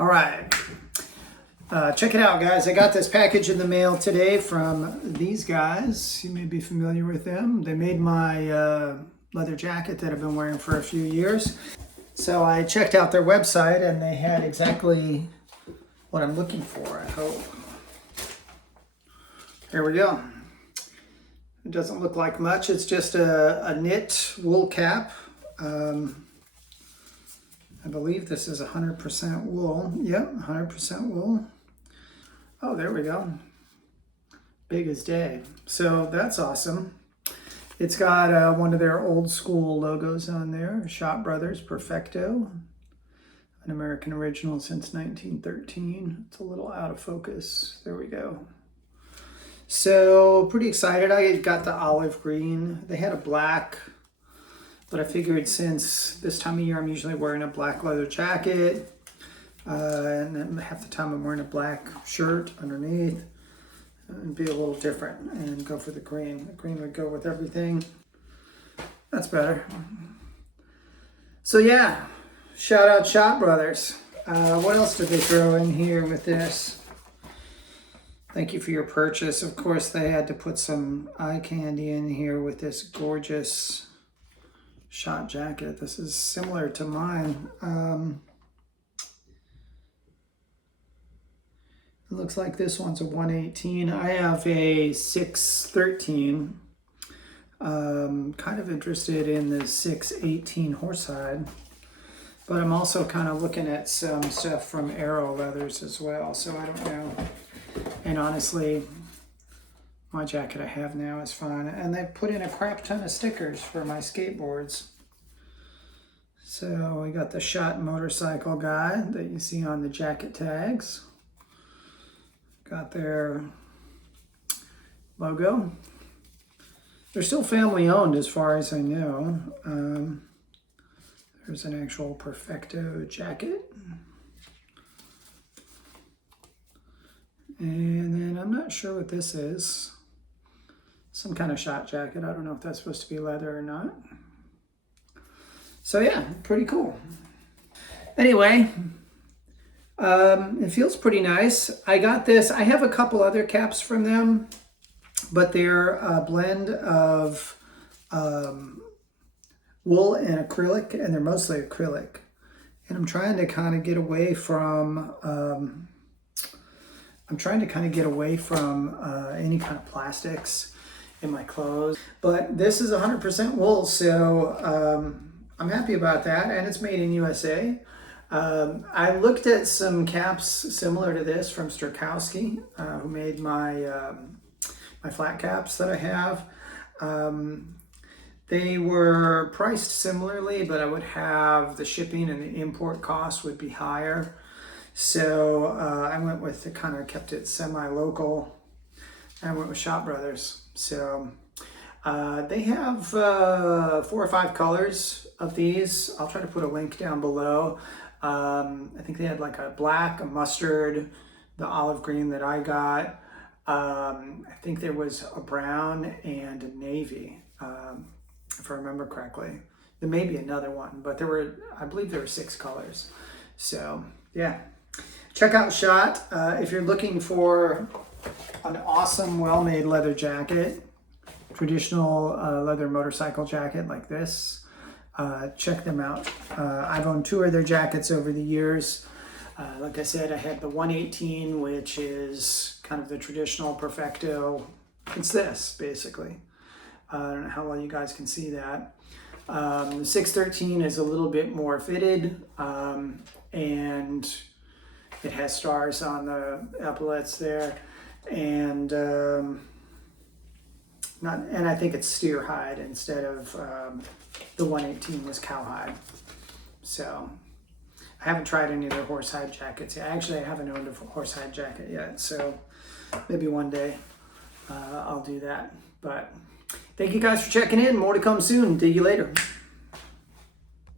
All right, check it out, guys. I got this package in the mail today from these guys. You may be familiar with them. They made my leather jacket that I've been wearing for a few years. So I checked out their website and they had exactly what I'm looking for, I hope. Here we go. It doesn't look like much. It's just a knit wool cap. I believe this is 100% wool. Yep, 100% wool. Oh, there we go. Big as day. So that's awesome. It's got one of their old school logos on there. Schott Brothers, Perfecto. An American original since 1913. It's a little out of focus. There we go. So pretty excited. I got the olive green. They had a black, but I figured since this time of year I'm usually wearing a black leather jacket, and then half the time I'm wearing a black shirt underneath, and be a little different and go for the green. The green would go with everything. That's better. So yeah, shout out Schott Brothers. What else did they throw in here with this? Thank you for your purchase. Of course, they had to put some eye candy in here with this gorgeous Schott jacket. This is similar to mine. It looks like this one's a 118. I have a 613. Kind of interested in the 618 horsehide, but I'm also kind of looking at some stuff from Arrow Leathers as well, so I don't know. And honestly, my jacket I have now is fine. And they put in a crap ton of stickers for my skateboards. So we got the Schott motorcycle guy that you see on the jacket tags. Got their logo. They're still family owned as far as I know. There's an actual Perfecto jacket. And then I'm not sure what this is. Some kind of Schott jacket. I don't know if that's supposed to be leather or not. So yeah, pretty cool. Anyway, it feels pretty nice. I got this. I have a couple other caps from them, but they're a blend of wool and acrylic, and they're mostly acrylic. And I'm trying to kind of get away from any kind of plastics in my clothes. But this is 100% wool, so I'm happy about that, and it's made in USA. I looked at some caps similar to this from Strakowski, who made my my flat caps that I have. They were priced similarly, but I would have the shipping and the import cost would be higher. So I went with the kind of kept it semi-local. I went with Schott Brothers. So they have 4 or 5 colors of these. I'll try to put a link down below. I think they had like a black, a mustard, the olive green that I got. I think there was a brown and a navy, if I remember correctly. There may be another one, but I believe there were 6 colors. So yeah. Check out Schott if you're looking for an awesome, well-made leather jacket, traditional leather motorcycle jacket like this. Check them out. I've owned 2 of their jackets over the years. Like I said, I had the 118, which is kind of the traditional Perfecto. It's this, basically. I don't know how well you guys can see that. The 613 is a little bit more fitted, and it has stars on the epaulets there, and I think it's steer hide instead of the 118 was cowhide. So I haven't tried any of their horsehide jackets yet. Actually, I haven't owned a horsehide jacket yet, so maybe one day I'll do that. But thank you guys for checking in. More to come soon. See you later.